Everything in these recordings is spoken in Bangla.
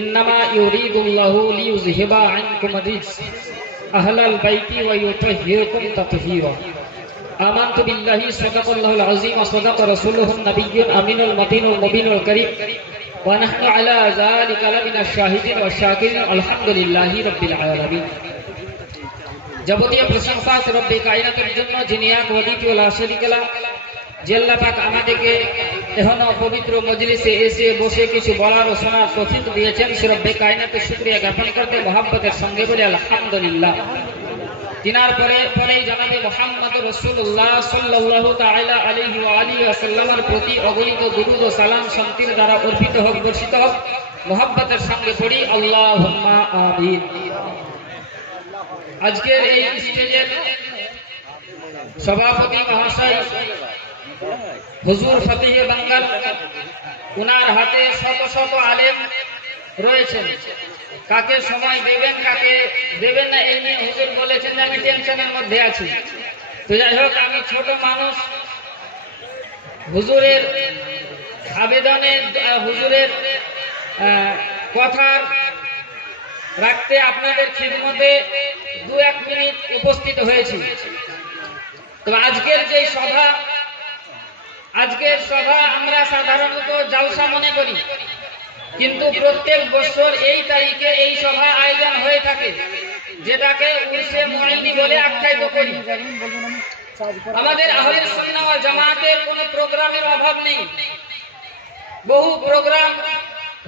ইন্নামা ইউরিদুল্লাহু লিইউযহিবা আনকুম রিজস। আহলাল বাইতি ওয়া ইউতাহহিরুকুম তাতহীরা। আমানত বিল্লাহি সাদাকাল্লাহুল আযীম ওয়া সাদাকা রাসূলুহুন নাবিয়্যুন আমিনুল মতিনুল মুবিনুল কারীম। ওয়া যাবতীয় প্রশংসা রব্বে কায়নাতের জন্য, যিনি এক ওয়াদিত ওয়া পাক আমাদেরকে এখনও পবিত্র মজলিসে এসে বসে কিছু বলার ও শোনার তৌফিক দিয়েছেন। সে রব্বে কায়নাতের শুক্রিয়া জ্ঞাপন করতে মহাব্বতের সঙ্গে বলে আলহামদুলিল্লাহ। তিনার পরে পরেই জানাবে মোহাম্মদ রসুল্লাহ আলাইহি ওয়া আলিহি ওয়াসাল্লামের প্রতি অগণিত দুরূদ ও সালাম শান্তির দ্বারা অর্পিত হোক, বর্ষিত হোক। মহাব্বতের সঙ্গে পড়ি আমিন। আজকের এই স্টেজের সভাপতি মহাশয় হুজুর ফতেহ বাঙ্গাল উনার হাতে শত শত আলেম রয়েছেন। কাকে সময় দেবেন, কাকে দেবেন না, এই নিয়ে হুজুর বলেছেন আমি টেনশনের মধ্যে আছি। তো যাই হোক, আমি ছোট মানুষ। হুজুরের আবেদনে, হুজুরের কথার রাখতে আপনাদের খিদমতে দু এক মিনিট উপস্থিত হয়েছি। তো আজকের যে সভা আজকের সভা আমরা সাধারণত জালসা মনে করি। কিন্তু প্রত্যেক বছর এই তারিখে এই সভা আয়োজন হয়ে থাকে, যেটাকে উর্সে মহিনী বলে আখ্যায়িত করি। আমাদের আহলের সুন্নাহ ওয়াল জামাতের কোনো প্রোগ্রামের অভাব নেই। বহু প্রোগ্রাম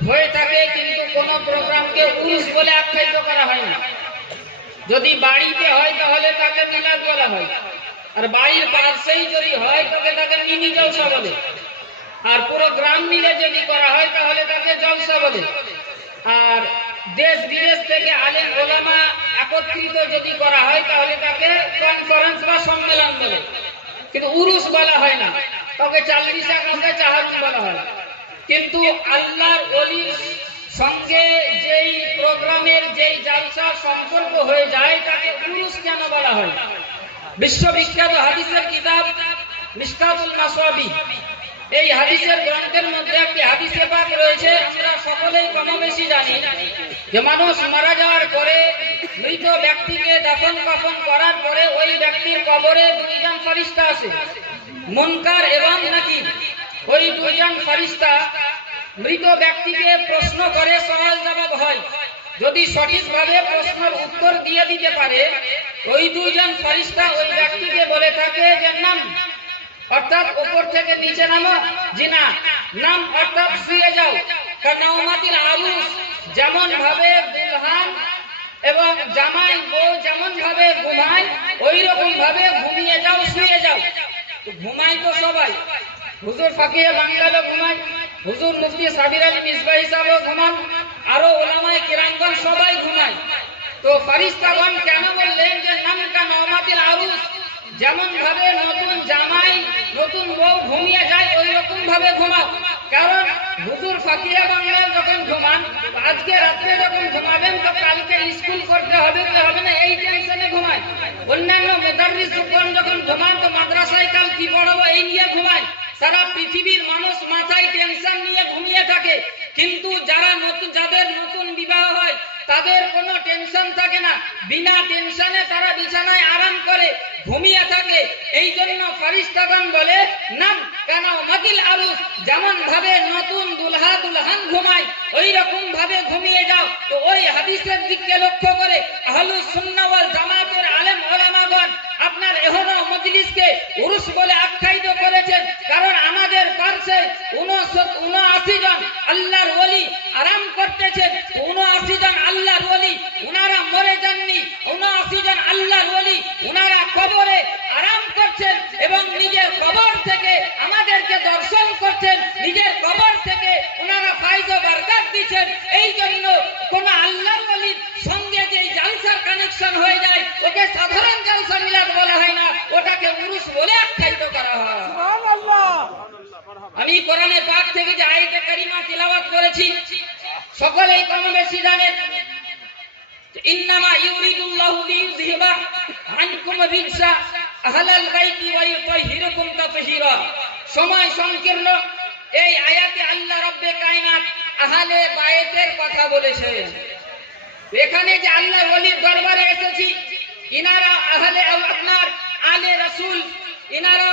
হয়ে থাকে, কিন্তু কোন প্রোগ্রামকে উরুস বলে আখ্যায়িত করা হয় না। যদি বাড়িতে হয়, তাহলে তাকে মিলাদ বলা হয়। আর বাড়ির পাশেই যদি হয়, তাকে তাকে মিনি জলসা বলে। আর পুরো গ্রাম মিলে যদি করা হয়, তাহলে তাকে জলসা বলে। আর দেশ বিদেশ থেকে আলেম ওলামা একত্রিত যদি করা হয়, তাহলে তাকে কনফারেন্স বা সম্মেলন বলে। কিন্তু উরুস বলা হয় না। তাকে চালিশা কাছে চাহারুন বলা হয়। কিন্তু আল্লাহর অলির সঙ্গে যেই প্রোগ্রামের যেই জালসা সম্পর্ক হয়ে যায়, তাকে উরুস কেন বলা হয়? বিশ্ববিখ্যাত হাদিসের কিতাব মিসকাতুল মাসাবি। এই হাদিসের গ্রন্থের মধ্যে একটি হাদিসে পাক রয়েছে, আমরা সকলেই কম বেশি জানি। যে মানুষ মারা যাওয়ার পরে মৃত ব্যক্তিকে দাফন কাফন করার পরে ওই ব্যক্তির কবরে দুইজন ফরিস্তা আছে। মুনকার এবং নাকি ওই দুইজন ফরিস্তা মৃত ব্যক্তিকে প্রশ্ন করে সওয়াল জবাব হয়। যদি সঠিকভাবে প্রশ্নের উত্তর দিয়ে দিতে পারে ওই দুইজন ফরিস্তা ওই ব্যক্তিকে বলে থাকে যে, নাম। অর্থাৎ উপর থেকে নিচে নামো। জিনা নাম অর্থাৎ শুয়ে যাও। কানাউমাতিল আরুস যেমন ভাবে দুলহান এবং জামাই বউ যেমন ভাবে ঘুমায় ওই রকম ভাবে ঘুমিয়ে যাও, শুয়ে যাও। তো ঘুমাই তো সবাই। হুজুর ফাকিয়ে বাঙ্গালো ঘুমায়। হুজুর মুফতি সাবির আলী মিসবা হিসাবেও ঘুমান। আরও ওলামায় কিরামগণ সবাই ঘুমায়। তো ফারিস্তাগণ কেন বললেন যে নামকা নমাতিল আরুস যেমন ভাবে নতুন জামাই, নতুন বউ ঘুমিয়ে যায় ওই রকম ভাবে ঘুমাও। কারণ হুজুর ফাকিয়া বাংলায় যখন ঘুমান, আজকে রাত্রে যখন ঘুমাবেন, তো কালকে স্কুল করতে হবে কি হবে না, এই টেনশনে ঘুমায়। অন্যান্য মেধাবী যখন যখন ঘুমান, তো মাদ্রাসায় কাল কি পড়াবো এই নিয়ে ঘুমায়। সারা পৃথিবীর মানুষ মাথায় টেনশন নিয়ে ঘুমিয়ে থাকে। কিন্তু যারা নতুন, যাদের নতুন বিবাহ হয় তাদের কোনো টেনশন থাকে না। বিনা টেনশনে তারা বিছানায় আরাম করে ঘুমিয়ে থাকে। এই জন্য ফারিস্তাগণ বলে, নাম কেন মাতিল আরুস? যেমন ভাবে নতুন দুলহা দুলহান ঘুমায় ওই রকম ভাবে ঘুমিয়ে যাও। তো ওই হাদিসের দিককে লক্ষ্য করে আহলু সুন্নাওয়াল জামাতের আলেম ওলামাগণ আপনার এহনো মজলিসকে উরুস বলে আখ্যায়িত করেছেন। কারণ আমাদের পার্শ্বে উনআশি জন আল্লাহর ওলি আরাম করতেছেন উনআশি জন আল্লাহর ওলি উনারা মরে যাননি উনআশি জন আল্লাহর ওলি উনারা কবরে আরাম করছেন এবং নিজের কবর থেকে আমাদেরকে দর্শন করছেন নিজের কবর থেকে উনারা ফাইজ বারকাত দিচ্ছেন এই জন্য কোন আল্লাহর ওলির সঙ্গে যে জালসার কানেকশন হয়ে যায় ওকে সাধারণ জালসা মিলাদ বলা হয় না ওটাকে উরুস বলে আখ্যায়িত করা হয়। আমি কোরআনে পাক থেকে যে আয়াতে কারিমা তিলাওয়াত করেছি সকলেই কম বেশি জানেন। ইন্নামা ইউরিদুল্লাহু লিইয়ুযহিবা আনকুম রিজসা আহলাল বাইতি ওয়া ইউতাহহিরুকুম তাতহীরা। সময় সংকীর্ণ এই আয়াতে আল্লাহ রাব্বে কায়নাত আহলে বাইতের কথা বলেছে এখানে যে আল্লাহ ওলির দরবারে এসেছি ইনারা আহলে আপনার আলে রাসুল ইনারা